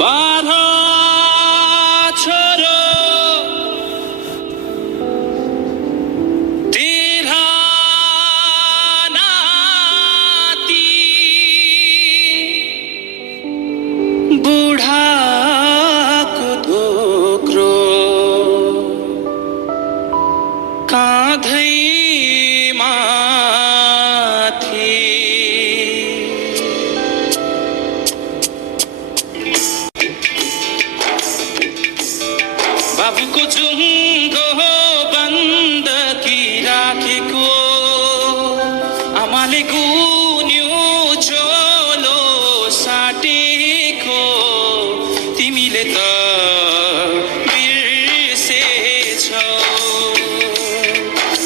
बाधा छोरो तेरा नाती बुढाको धोक्रो काँधै माथि बाबुको जुङ्गो बन्दकी राखेको आमाले गुन्यो चोलो साटेको तिमीले त बिर्सेछौ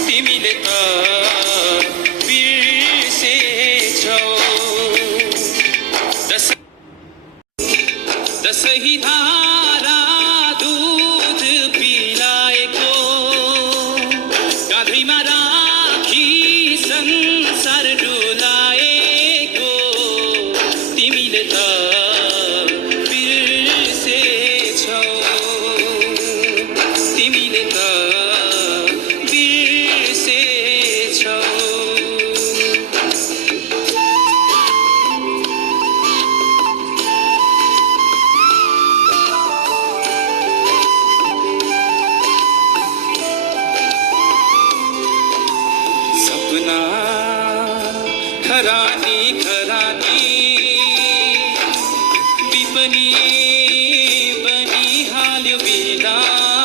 तिमीले त बिर्सेछौ दसैँ धारा दूध पिलाएको काँधैमा राखी संसार डुलाएको तिमीले त बिर्सेछौ तिमीले त बिर्सेछौ सपना खरानी खरानी विपनी बनिहाल्यो बिलानी